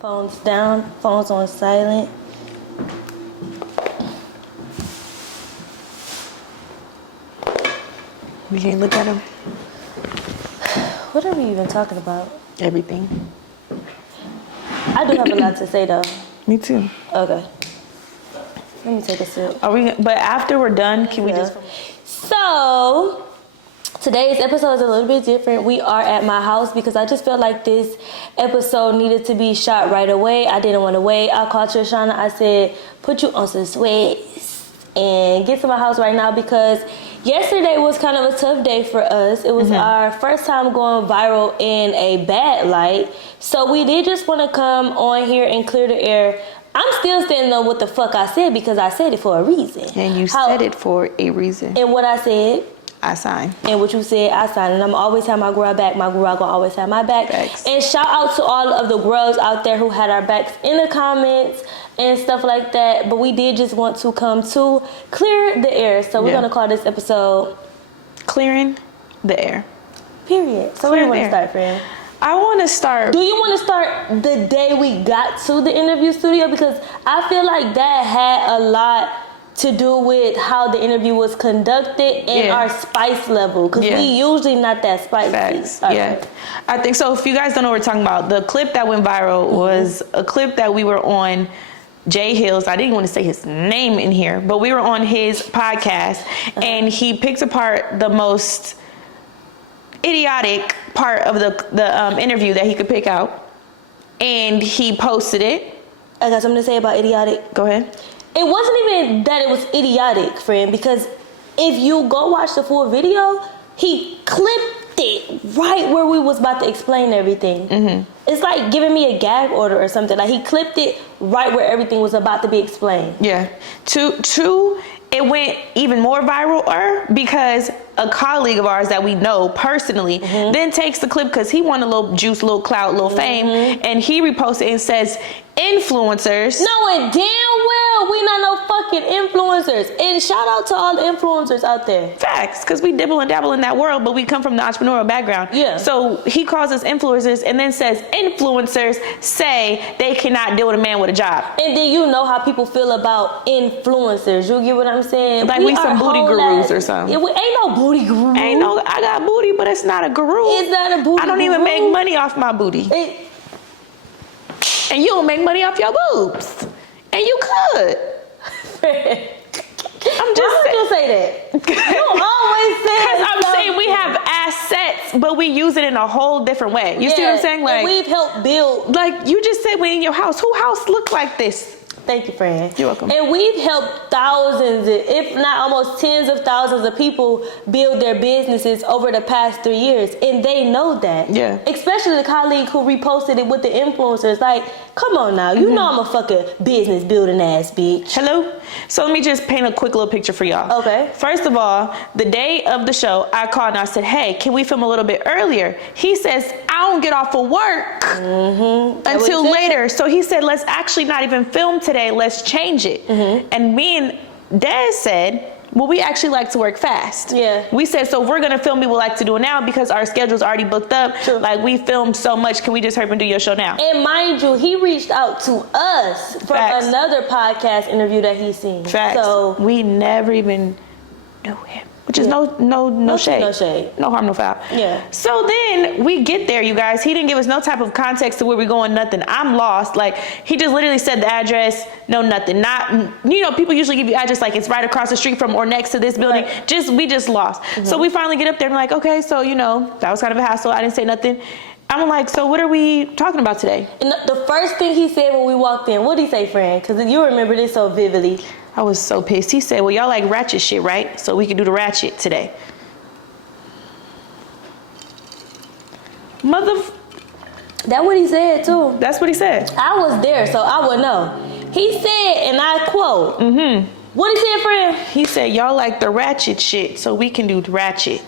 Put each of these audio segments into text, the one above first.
Phones down, phones on silent. We can't look at them. What are we even talking about? Everything. I do have a lot to say though. Me too. Okay. Let me take a sip. Are we? But after we're done, can we just? So, today's episode is a little bit different. We are at my house because I just felt like this episode needed to be shot right away. I didn't want to wait. I called Trishana. I said, put you on some sweats and get to my house right now because yesterday was kind of a tough day for us. It was our first time going viral in a bad light. So we did just want to come on here and clear the air. I'm still standing on what the fuck I said because I said it for a reason. And you said it for a reason. And what I said, I signed. and what you said, I signed. And I'm always have my girl back. My girl gonna always have my back. Thanks. And shout out to all of the girls out there who had our backs in the comments and stuff like that. But we did just want to come to clear the air. So we're gonna call this episode Clearing the Air. Period. So where do you want to start, friend? I want to start. Do you want to start the day we got to the interview studio? Because I feel like that had a lot to do with how the interview was conducted and our spice level. Because we usually not that spicy. Facts. Yeah. I think so. If you guys don't know what we're talking about, the clip that went viral was a clip that we were on Jay Hill's. I didn't want to say his name in here, but we were on his podcast and he picked apart the most idiotic part of the interview that he could pick out, and he posted it. I got something to say about idiotic. Go ahead. It wasn't even that it was idiotic, friend, because if you go watch the full video, he clipped it right where we was about to explain everything. It's like giving me a gag order or something. Like he clipped it right where everything was about to be explained. Yeah. Two, it went even more viral because a colleague of ours that we know personally then takes the clip because he wanted a little juice, a little clout, a little fame, and he reposted and says, influencers. Knowing damn well we not no fucking influencers. And shout out to all the influencers out there. Facts, because we dibble and dabble in that world, but we come from the entrepreneurial background. Yeah. So he calls us influencers and then says influencers say they cannot deal with a man with a job. And then you know how people feel about influencers. You get what I'm saying? Like we some booty gurus or something. Ain't no booty guru. Ain't no, I got booty, but it's not a guru. It's not a booty. I don't even make money off my booty. And you don't make money off your boobs. And you could. I'm just Why would you say that? You always say because I'm saying we have assets, but we use it in a whole different way. You see what I'm saying? Like we've helped build. Like you just said, when in your house, who house look like this? Thank you, friend. You're welcome. And we've helped thousands, if not almost tens of thousands of people build their businesses over the past 3 years. And they know that. Yeah. Especially the colleague who reposted it with the influencers. Like, come on now. You know I'm a fucking business building ass bitch. Hello? So let me just paint a quick little picture for y'all. Okay. First of all, the day of the show, I called and I said, hey, can we film a little bit earlier? He says, I don't get off of work until later. So he said, let's actually not even film today. Let's change it. And me and Dad said, well, we actually like to work fast. Yeah. We said, so if we're going to film, we would like to do it now because our schedule's already booked up. True. Like, we filmed so much. Can we just hurry up and do your show now? And mind you, he reached out to us from another podcast interview that he's seen. Facts. So we never even knew him. Which is no shade. No shade. No harm, no foul. Yeah. So then we get there, you guys. He didn't give us no type of context to where we're going, nothing. I'm lost. Like, he just literally said the address, no nothing. Not, you know, people usually give you address like it's right across the street from or next to this building. Right. We just lost. So we finally get up there and we're like, okay, so, you know, that was kind of a hassle. I didn't say nothing. I'm like, so what are we talking about today? And the first thing he said when we walked in, what did he say, friend? Because you remember this so vividly. I was so pissed. He said, well, y'all like ratchet shit, right? So we can do the ratchet today. That's what he said, too. That's what he said. I was there, so I would know. He said, and I quote, what he said, friend? He said, y'all like the ratchet shit, so we can do the ratchet.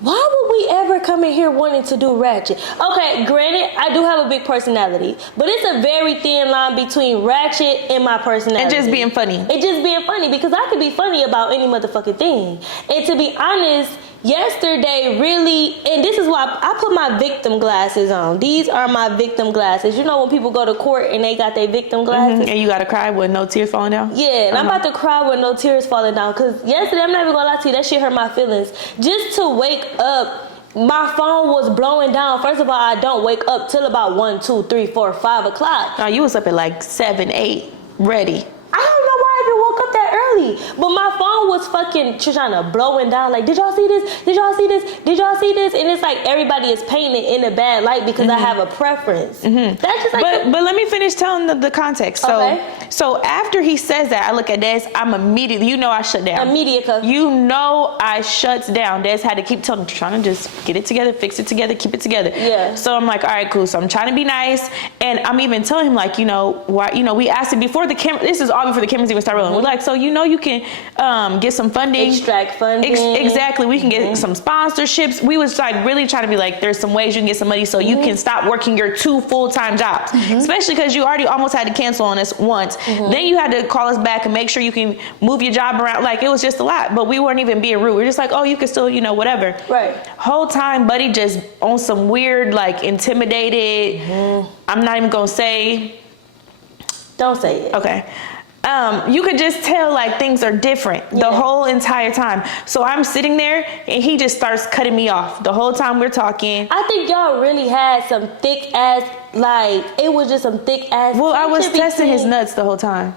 Why would we ever come in here wanting to do ratchet? Okay, granted, I do have a big personality, but it's a very thin line between ratchet and my personality. And just being funny. It's just being funny because I could be funny about any motherfucking thing. And to be honest, yesterday really, and this is why I put my victim glasses on. These are my victim glasses. You know when people go to court and they got their victim glasses? And you gotta cry with no tears falling down? Yeah, and I'm about to cry with no tears falling down, because yesterday, I'm not even gonna lie to you, that shit hurt my feelings. Just to wake up, my phone was blowing down. First of all, I don't wake up till about 1, 2, 3, 4, 5 o'clock. No, you was up at like 7, 8, ready. I don't know why I even woke up that early, but my phone was fucking trying to blowing down. Like, did y'all see this? Did y'all see this? Did y'all see this? And it's like everybody is painting in a bad light because I have a preference. That's just like. But let me finish telling the context. So after he says that, I look at Des. I'm immediately, I shut down. Immediate. I shuts down. Des had to keep telling, trying to just get it together, fix it together, keep it together. Yeah. So I'm like, all right, cool. So I'm trying to be nice, and I'm even telling him like, why, we asked him before the camera. This is all before the cameras even start rolling. We're like, so you can get some funding, extract funding. Exactly. We can get some sponsorships. We was like really trying to be like, there's some ways you can get some money so you can stop working your 2 full-time jobs, especially because you already almost had to cancel on us once. Then you had to call us back and make sure you can move your job around. Like, it was just a lot, but we weren't even being rude. We're just like, oh, you can still, whatever. Right. Whole time, buddy just on some weird, like, intimidated. I'm not even gonna say. Don't say it. Okay. You could just tell like things are different the whole entire time. So I'm sitting there and he just starts cutting me off the whole time we're talking. I think y'all really had some thick ass, like, it was just some thick ass. Well, I was testing his nuts the whole time.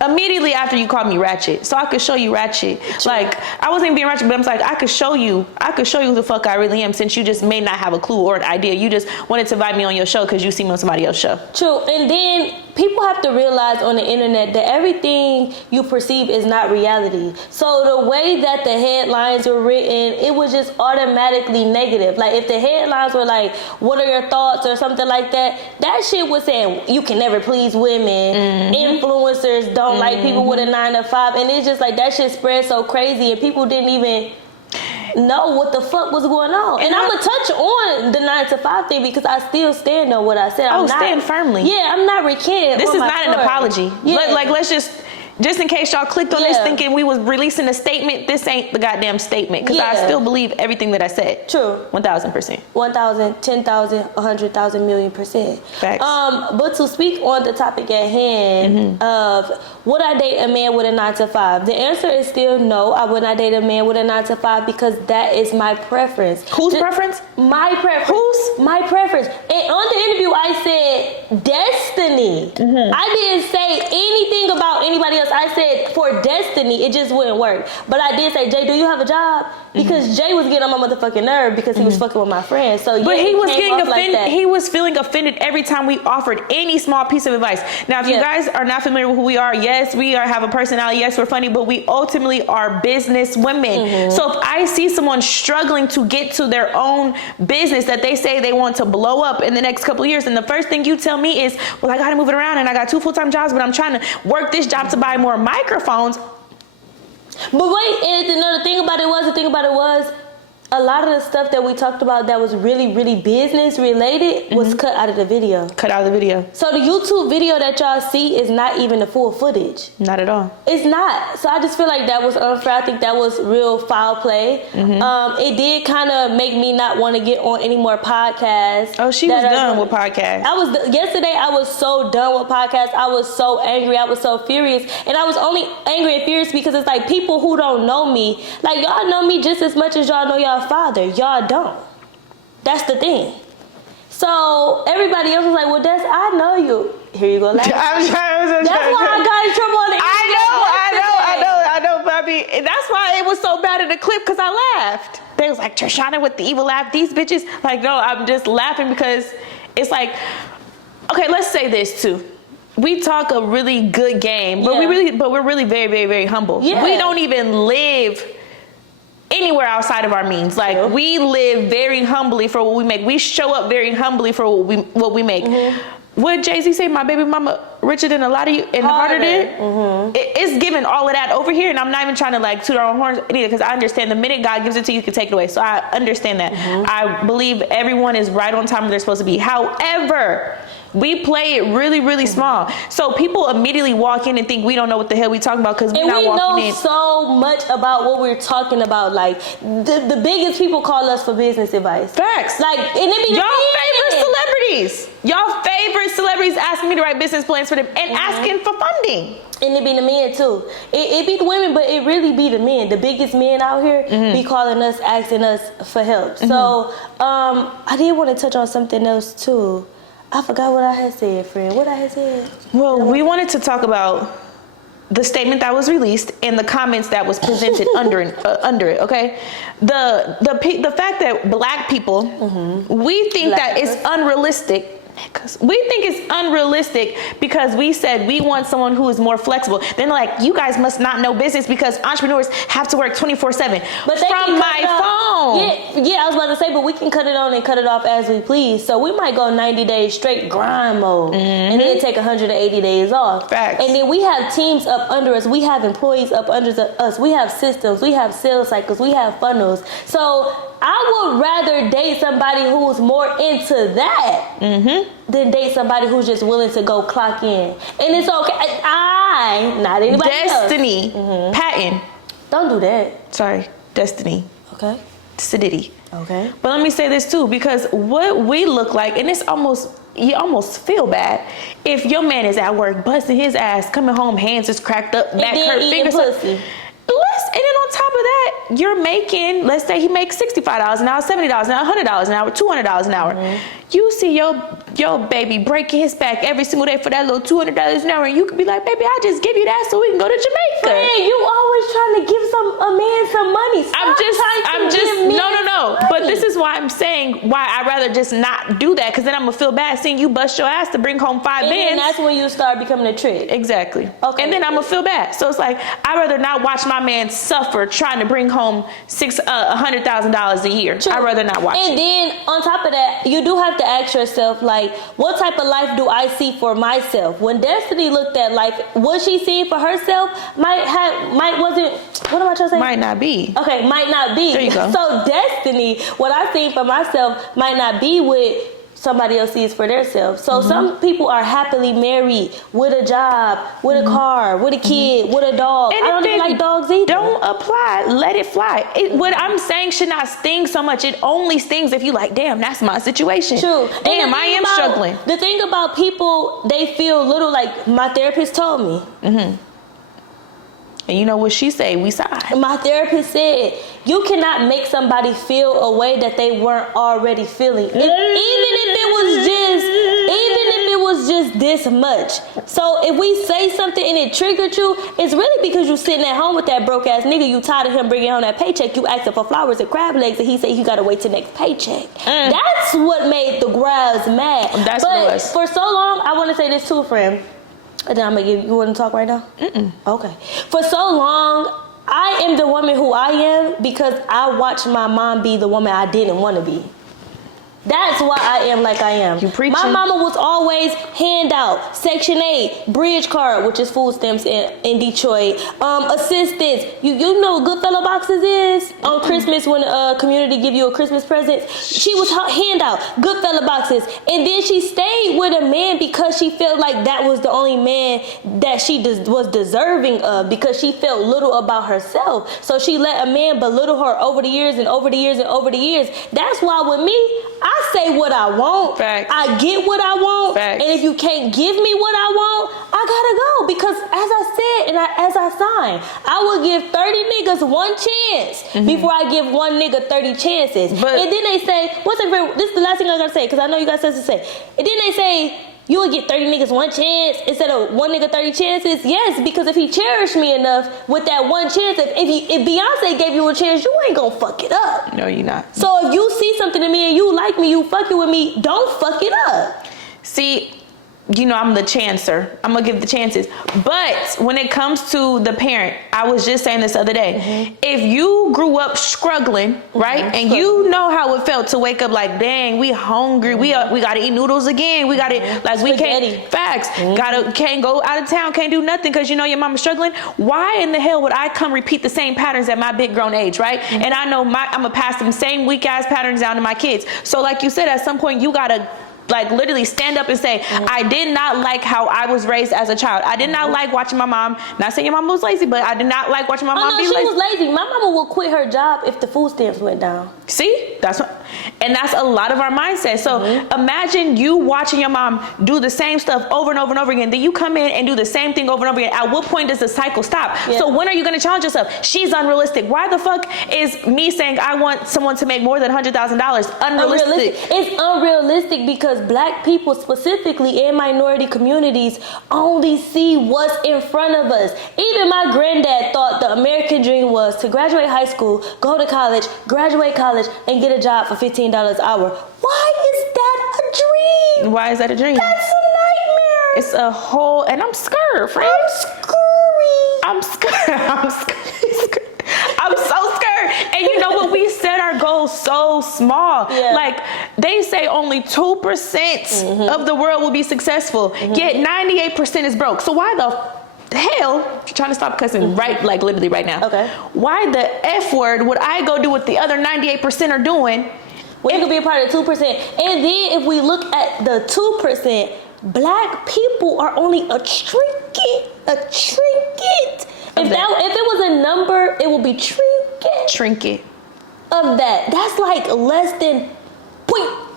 Immediately after you called me ratchet, so I could show you ratchet. True. Like, I wasn't even being ratchet, but I'm like, I could show you who the fuck I really am, since you just may not have a clue or an idea. You just wanted to invite me on your show because you see me on somebody else's show. True, and then people have to realize on the internet that everything you perceive is not reality. So the way that the headlines were written, it was just automatically negative. Like, if the headlines were like, what are your thoughts or something like that, that shit was saying you can never please women, influencers don't like people with a 9 to 5, and it's just like that shit spread so crazy and people didn't even know what the fuck was going on. And I'm gonna touch on the 9 to 5 thing because I still stand on what I said. Stand firmly. Yeah, I'm not recanting. This is not an apology. Yeah. Let's just in case y'all clicked on this thinking we was releasing a statement, this ain't the goddamn statement, because I still believe everything that I said. True. 1,000%. 1,000, 10,000, 100,000, 1,000,000%. Facts. But to speak on the topic at hand of would I date a man with a 9 to 5? The answer is still no. I would not date a man with a 9 to 5 because that is my preference. Whose preference? My preference. Whose? My preference. And on the interview, I said destiny. I didn't say anything about anybody else. I said for destiny, it just wouldn't work. But I did say, Jay, do you have a job? Because Jay was getting on my motherfucking nerve because he was fucking with my friends. So but he was getting offended. Like he was feeling offended every time we offered any small piece of advice. Now, if you guys are not familiar with who we are, yes, we have a personality. Yes, we're funny, but we ultimately are business women. So if I see someone struggling to get to their own business that they say they want to blow up in the next couple of years, and the first thing you tell me is, well, I got to move it around and I got 2 full-time jobs, but I'm trying to work this job to buy more microphones. But wait, and the thing about it was, a lot of the stuff that we talked about that was really, really business related was cut out of the video. Cut out of the video. So the YouTube video that y'all see is not even the full footage. Not at all. It's not. So I just feel like that was unfair. I think that was real foul play. It did kind of make me not want to get on any more podcasts. Oh, she was done with podcasts. Yesterday I was so done with podcasts. I was so angry. I was so furious. And I was only angry and furious because it's like people who don't know me, like y'all know me just as much as y'all know y'all father. Y'all don't. That's the thing. So everybody else was like, well, I know you. Here you go. That's why I got in trouble on the internet. I know, Bobby. And that's why it was so bad in the clip, because I laughed. They was like, Trishana with the evil laugh. These bitches. Like, no, I'm just laughing because it's like, okay, let's say this too. We talk a really good game, but we're really very, very, very humble. Yeah. We don't even live anywhere outside of our means. Like, we live very humbly for what we make. We show up very humbly for what we make. what Jay-Z say, my baby mama richer than a lot of you and harder than. It's giving all of that over here, and I'm not even trying to like toot our own horns either, because I understand the minute God gives it to you, you can take it away. So I understand that. I believe everyone is right on time where they're supposed to be. However, we play it really, really small. So people immediately walk in and think we don't know what the hell we talking about because we're not walking in. And we know so much about what we're talking about. Like, the biggest people call us for business advice. Facts. Like, and it be Y'all favorite celebrities asking me to write business plans for them and asking for funding. And it be the men too. It be the women, but it really be the men. The biggest men out here be calling us, asking us for help. So I did want to touch on something else too. I forgot what I had said, friend. What I had said? Well, we wanted to talk about the statement that was released and the comments that was presented under it. Okay, the fact that black people we think that it's unrealistic. We think it's unrealistic because we said we want someone who is more flexible. Then like, you guys must not know business because entrepreneurs have to work 24/7 from my phone. Yeah, I was about to say, but we can cut it on and cut it off as we please. So we might go 90 days straight grind mode and then take 180 days off. Facts. And then we have teams up under us. We have employees up under us. We have systems. We have sales cycles. We have funnels. So I would rather date somebody who's more into that than date somebody who's just willing to go clock in. And it's okay. Not anybody Destiny. else. Patton. Don't do that. Sorry. Destiny. Okay. Sididity. Okay. But let me say this too, because what we look like, and you almost feel bad if your man is at work busting his ass, coming home, hands is cracked up, back hurt, fingers up. And then on top of that, you're making, let's say he makes $65 an hour, $70 an hour, $100 an hour, $200 an hour. You see your baby breaking his back every single day for that little $200 an hour, and you could be like, baby, I just give you that so we can go to Jamaica. Friend, you always trying to give a man some money. No. But this is why I'm saying why I'd rather just not do that, because then I'm gonna feel bad seeing you bust your ass to bring home $5 bands. And that's when you start becoming a trick. Exactly. Okay. And then I'm gonna feel bad. So it's like, I'd rather not watch my man suffer trying to bring home $100,000 a year. True. I'd rather not watch it. And then on top of that, you do have to ask yourself, like, what type of life do I see for myself? When Destiny looked at life, what she seeing for herself might not be. Okay, might not be. There you go. So Destiny, what I see for myself might not be what somebody else sees for themselves. So some people are happily married with a job, with a car, with a kid, with a dog. And I don't even like dogs either. Don't apply. Let it fly. What I'm saying should not sting so much. It only stings if you like, damn, that's my situation. True. Damn, I am struggling. The thing about people, they feel little, like my therapist told me. And you know what she say? We side. My therapist said, you cannot make somebody feel a way that they weren't already feeling. Even if it was just this much. So if we say something and it triggered you, it's really because you sitting at home with that broke ass nigga. You tired of him bringing home that paycheck. You asking for flowers and crab legs, and he said you gotta wait till next paycheck. That's what made the grabs mad. That's what it was. For so long, I want to say this too, friend. And then I'm gonna give you want to talk right now? Okay. For so long, I am the woman who I am because I watched my mom be the woman I didn't want to be. That's why I am like I am. You preaching. My mama was always handout, Section 8, bridge card, which is food stamps in Detroit, assistance. You know what Goodfellow boxes is? On Christmas when a community give you a Christmas present. She was handout, Goodfellow boxes. And then she stayed with a man because she felt like that was the only man that she was deserving of, because she felt little about herself. So she let a man belittle her over the years and over the years and over the years. That's why with me, I say what I want. Facts. I get what I want. Facts. And if you can't give me what I want, I gotta go. Because as I said and as I signed, I will give 30 niggas one chance before I give one nigga 30 chances. But, and then they say, this is the last thing I gotta say, because I know you got stuff to say. And then they say, you would get 30 niggas one chance instead of one nigga 30 chances. Yes, because if he cherished me enough with that one chance, if Beyonce gave you a chance, you ain't gonna fuck it up. No, you're not. So if you see something in me and you like me, you fucking with me, don't fuck it up. See, you know, I'm the chancer. I'm gonna give the chances. But when it comes to the parent, I was just saying this the other day. If you grew up struggling, right, and you know how it felt to wake up like, dang, we hungry. We gotta eat noodles again. We gotta like we can't facts. Can't go out of town. Can't do nothing because you know your mama's struggling. Why in the hell would I come repeat the same patterns at my big grown age, right? And I know I'm gonna pass them same weak ass patterns down to my kids. So like you said, at some point you gotta like literally stand up and say, I did not like how I was raised as a child. I did not like watching my mom, not saying your mama was lazy, but I did not like watching my mom be lazy. She was lazy. My mama will quit her job if the food stamps went down. See, that's a lot of our mindset. So imagine you watching your mom do the same stuff over and over and over again. Then you come in and do the same thing over and over again. At what point does the cycle stop? Yeah. So when are you going to challenge yourself? She's unrealistic. Why the fuck is me saying I want someone to make more than $100,000 unrealistic? It's unrealistic because Black people specifically in minority communities only see what's in front of us. Even my granddad thought the American dream was to graduate high school, go to college, graduate college, and get a job for $15 an hour. Why is that a dream? Why is that a dream? That's a nightmare. It's a whole, and I'm scared, friend. I'm scared. I'm so scared. And you know what? We set our goals so small. Yeah. Like they say only 2% of the world will be successful, yet 98% is broke. So why the hell, I'm trying to stop cussing like literally right now. Okay. Why the F word would I go do what the other 98% are doing? We could be a part of the 2%. And then if we look at the 2%, Black people are only a trinket. If it was a number, it would be trinket of that. That's like less than 0.3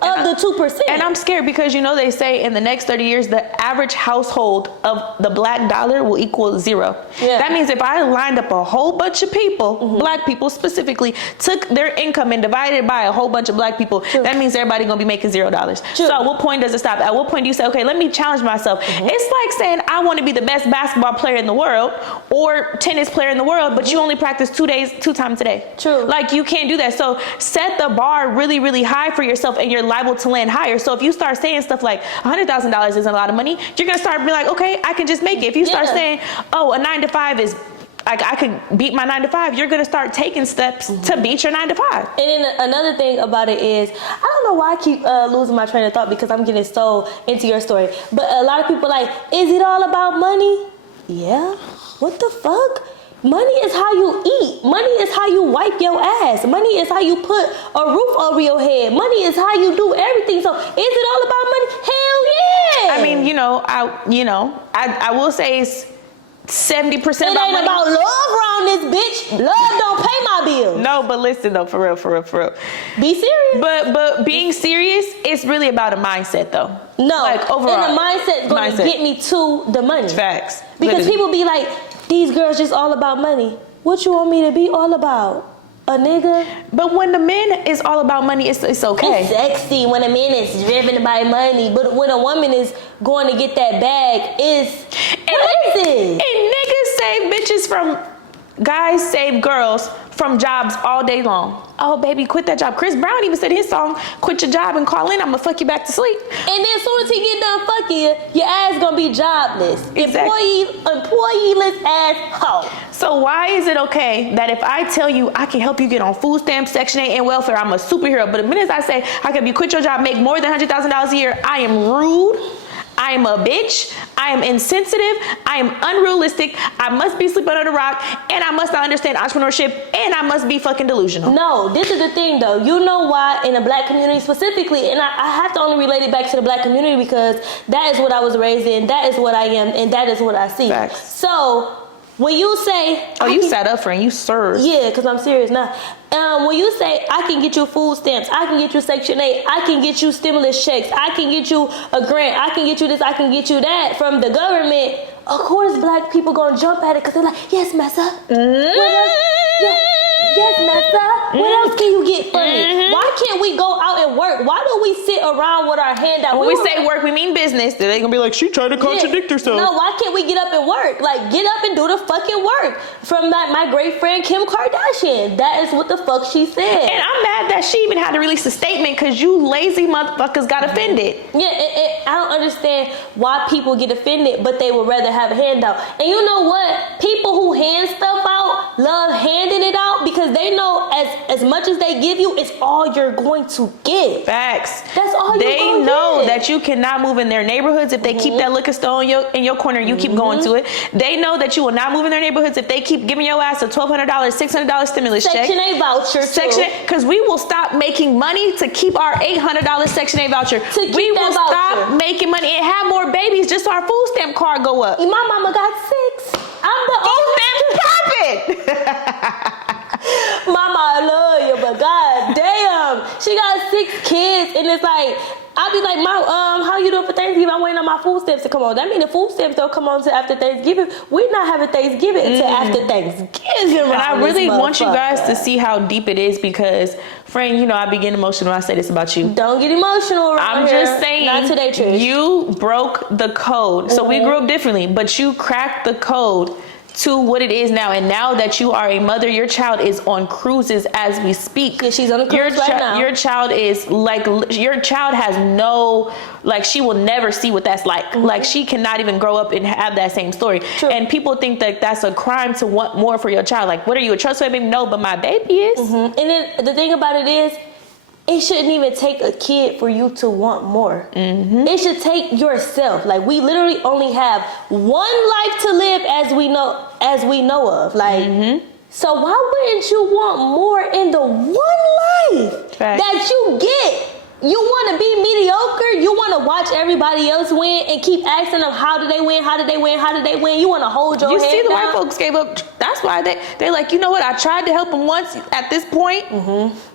of the 2%. And I'm scared because you know they say in the next 30 years the average household of the Black dollar will equal 0. Yeah. That means if I lined up a whole bunch of people, Black people specifically, took their income and divided by a whole bunch of Black people, that means everybody gonna be making $0. So at what point does it stop? At what point do you say, okay, let me challenge myself? It's like saying I want to be the best basketball player in the world or tennis player in the world, but you only practice 2 times a day. True. Like you can't do that. So set the bar really, really high for yourself and you're liable to land higher. So if you start saying stuff like $100,000 isn't a lot of money, you're going to start being like, okay, I can just make it. If you start saying, oh, a 9 to 5 is like, I could beat my 9 to 5, you're going to start taking steps to beat your 9 to 5. And then another thing about it is, I don't know why I keep losing my train of thought because I'm getting so into your story. But a lot of people like, is it all about money? Yeah. What the fuck? Money is how you eat. Money is how you wipe your ass. Money is how you put a roof over your head. Money is how you do everything. So is it all about money? Hell yeah. I mean, I will say it's 70% about money. It ain't about love around this bitch. Love don't pay my bills. No, but listen though, for real. Be serious. But being serious, it's really about a mindset though. No, like overall. And the mindset's going to get me to the money. Facts. Because people be like, these girls just all about money. What you want me to be all about? A nigga? But when the man is all about money, it's okay. It's sexy when a man is driven by money. But when a woman is going to get that bag, what is it? And niggas save bitches from, guys save girls from jobs all day long. Oh, baby, quit that job. Chris Brown even said in his song, quit your job and call in. I'm going to fuck you back to sleep. And then as soon as he get done fucking you, your ass going to be jobless. Exactly. Employeeless ass hoe. So why is it okay that if I tell you I can help you get on food stamps, Section 8, and welfare, I'm a superhero. But the minute I say I can help you quit your job, make more than $100,000 a year, I am rude. I am a bitch. I am insensitive. I am unrealistic. I must be sleeping under a rock, and I must not understand entrepreneurship, and I must be fucking delusional. No, this is the thing though. You know why in the Black community specifically, and I have to only relate it back to the Black community because that is what I was raised in, that is what I am, and that is what I see. Facts. So when you say... Oh, you sat up for and you served. Yeah, because I'm serious now. When you say, I can get you food stamps, I can get you Section 8, I can get you stimulus checks, I can get you a grant, I can get you this, I can get you that from the government, of course Black people gonna jump at it because they're like, yes, massa. What else? Yes, massa. What else can you get for me? Why can't we go out and work. Why do we sit around with our hand out? When we say work, we mean business. They're gonna be like, she tried to contradict herself. No, why can't we get up and work? Like, get up and do the fucking work. From my great friend Kim Kardashian. That is what the fuck she said. And I'm mad that she even had to release a statement because you lazy motherfuckers got offended. Yeah, I don't understand why people get offended, but they would rather have a handout. And you know what? People who hand stuff out love handing it out because they know as much as they give you, it's all you're going to get. Facts. That's all you're They going to know get. that you cannot move in their neighborhoods if they keep that liquor store in your corner. You keep going to it. They know that you will not move in their neighborhoods if they keep giving your ass a $1,200, $600 stimulus check. Section 8 voucher. Section 8, because we will stop making money to keep our $800 Section 8 voucher. We will stop making money and have more babies just so our food stamp card go up. My mama got 6. I'm the food stamp popping. Mama, I love you, but god damn, she got 6 kids, and it's like, I'll be like, how you doing for Thanksgiving? I'm waiting on my food stamps to come on. That means the food stamps don't come on until after Thanksgiving. We're not having Thanksgiving until after Thanksgiving. And I really want you guys to see how deep it is because, friend, you know I be getting emotional when I say this about you. Don't get emotional around I'm here. just saying, not today, Trish. You broke the code. So we grew up differently, but you cracked the code to what it is now. And now that you are a mother, your child is on cruises as we speak. Yeah, she's on a cruise right now. Your child is like, your child has no, like, she will never see what that's like. Like, she cannot even grow up and have that same story. True. And people think that that's a crime to want more for your child. Like, what are you, a trustworthy baby? No, but my baby is. And then the thing about it is, it shouldn't even take a kid for you to want more. It should take yourself. Like, we literally only have one life to live as we know of. Like, so why wouldn't you want more in the one life that you get? You want to be mediocre? You want to watch everybody else win and keep asking them, how did they win? How did they win? How did they win? You want to hold your head down? You see, the white folks gave up. That's why they're like, you know what? I tried to help them once. At this point,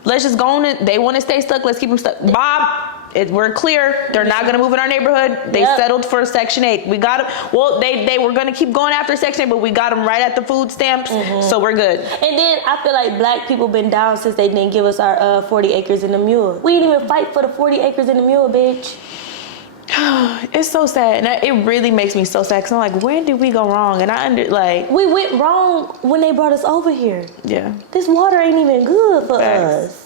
let's just go on it. They want to stay stuck. Let's keep them stuck. Bob, we're clear. They're not going to move in our neighborhood. They settled for Section 8. We got them. Well, they were going to keep going after Section 8, but we got them right at the food stamps, so we're good. And then I feel like black people been down since they didn't give us our 40 acres and a mule. We didn't even fight for the 40 acres and a mule, bitch. It's so sad. And it really makes me so sad because I'm like, where did we go wrong? And we went wrong when they brought us over here. Yeah. This water ain't even good for us.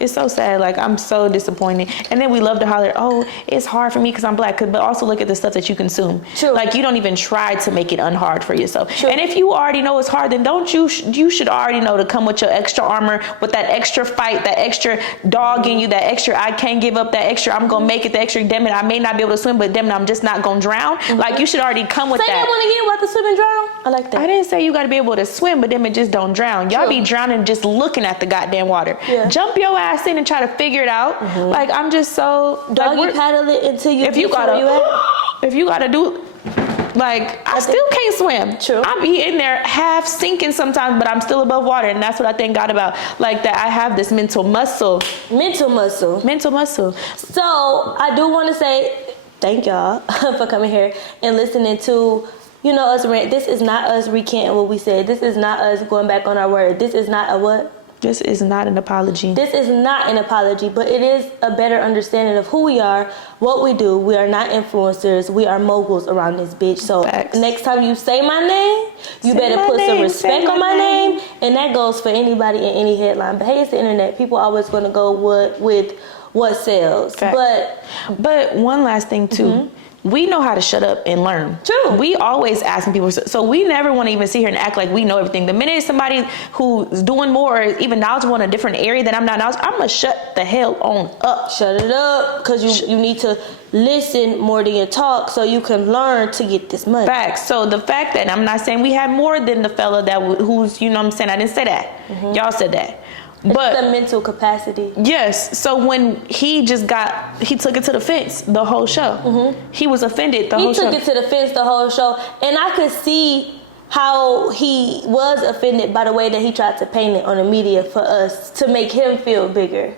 It's so sad. Like, I'm so disappointed. And then we love to holler, oh, it's hard for me because I'm black. But also look at the stuff that you consume. True. Like, you don't even try to make it unhard for yourself. True. And if you already know it's hard, then you should already know to come with your extra armor, with that extra fight, that extra dog in you, that extra I can't give up, that extra I'm going to make it, the extra damn it, I may not be able to swim, but damn it, I'm just not going to drown. Like, you should already come with that. Say that one again, about the swim and drown? I like that. I didn't say you got to be able to swim, but damn it, just don't drown. Y'all be drowning just looking at the goddamn water. Yeah. Jump your ass in and try to figure it out. Like, I'm just so doggy paddle it until you if you gotta do, like, I still can't swim. True. I be in there half sinking sometimes, but I'm still above water, and that's what I thank God about. Like, that I have this mental muscle. So I do want to say thank y'all for coming here and listening to, you know, us rant. This is not us recanting what we said. This is not us going back on our word. This is not a what? This is not an apology. This is not an apology, but it is a better understanding of who we are, what we do. We are not influencers. We are moguls around this bitch. So next time you say my name, you better put some respect on my name. And that goes for anybody in any headline. But hey, it's the internet. People always going to go with what sells. But one last thing too. We know how to shut up and learn. True. We always asking people, so we never want to even sit here and act like we know everything. The minute somebody who's doing more or even knowledgeable in a different area that I'm not knowledgeable, I'm gonna shut the hell on up. Shut it up, because you need to listen more than you talk so you can learn to get this money. Facts. So the fact that I'm not saying we had more than the fella who's, you know what I'm saying, I didn't say that. Y'all said that. But it's the mental capacity. Yes. So when he took it to the fence the whole show. He was offended the whole show. He took it to the fence the whole show. And I could see how he was offended by the way that he tried to paint it on the media for us to make him feel bigger.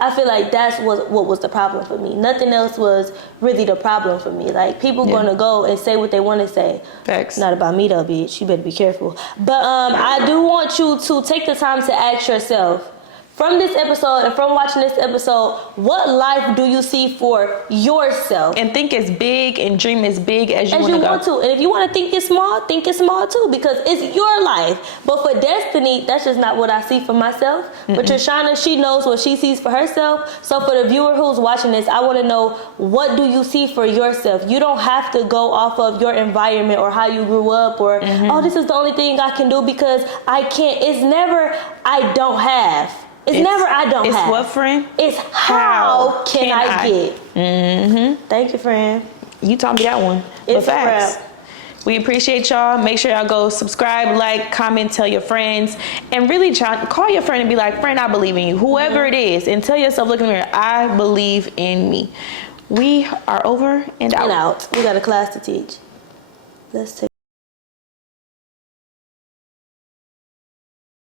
I feel like that's what was the problem for me. Nothing else was really the problem for me. Like, people gonna go and say what they want to say. Facts. Not about me though, bitch. You better be careful. But I do want you to take the time to ask yourself, from this episode and from watching this episode, what life do you see for yourself? And think as big and dream as big as you want to. And if you want to think it's small too, because it's your life. But for Destiny, that's just not what I see for myself. But Trishana, she knows what she sees for herself. So for the viewer who's watching this, I want to know, what do you see for yourself? You don't have to go off of your environment or how you grew up or, oh, this is the only thing I can do because I can't. It's never I don't have. It's never I don't have. It's what, friend? It's how can I get. Thank you, friend. You taught me that one. It's but facts. We appreciate y'all. Make sure y'all go subscribe, like, comment, tell your friends, and really call your friend and be like, friend, I believe in you. Whoever it is, and tell yourself, look in the mirror, I believe in me. We are over and out. We got a class to teach. Let's take